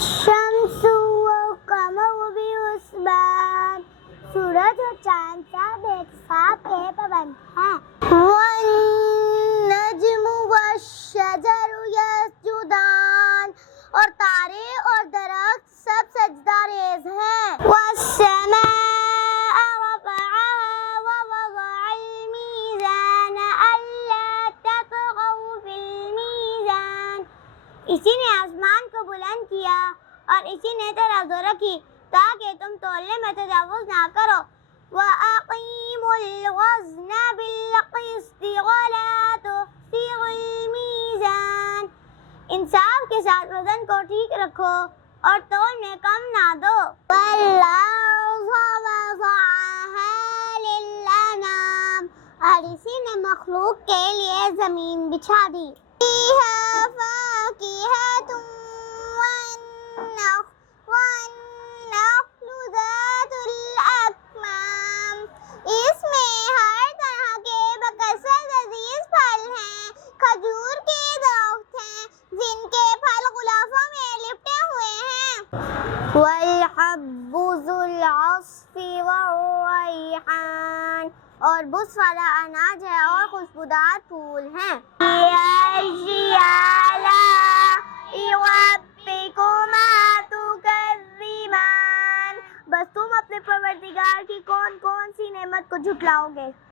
الشمس والقمر بحسبان، سورج اور چاند سب ایک حساب کے پابند ہیں۔ والنجم والشجر یسجدان، اور تارے اور درخت سب سجدہ ریز ہیں۔ والسماء رفعها ووضع الميزان ألا تطغوا في الميزان، اسی نے آسمان کو بلند کیا اور اسی نے ترازو رکھی تاکہ تم تولنے میں تجاوز نہ کرو۔ وَأَقِيمُوا الْوَزْنَ بِالْقِسْطِ وَلَا تُخْسِرُوا الْمِيزَانَ، انصاف کے ساتھ وزن کو ٹھیک رکھو اور تول میں کم نہ دو۔ وَالْأَرْضَ وَضَعَهَا لِلْأَنَامِ، اور اسی نے مخلوق کے لیے زمین بچھا دی۔ فِيهَا فَاكِهَةٌ وَالنَّخْلُ ذَاتُ الْأَكْمَامِ، اس میں ہر طرح کے بکثرت لذیذ پھل ہیں۔ کھجور کے درخت ہیں جن کے پھل غلافوں میں لپٹے ہوئے ہیں۔ وَالْحَبُّ ذُو الْعَصْفِ وَالرَّيْحَانُ، اور بُس والا اناج ہے اور خوشبودار پھول ہیں۔ بِأَيِّ آلَاءِ رَبِّكُمَا تُكَذِّبَانِ، بس تم اپنے پروردگار کی کون کون سی نعمت کو جھٹلاؤ گے؟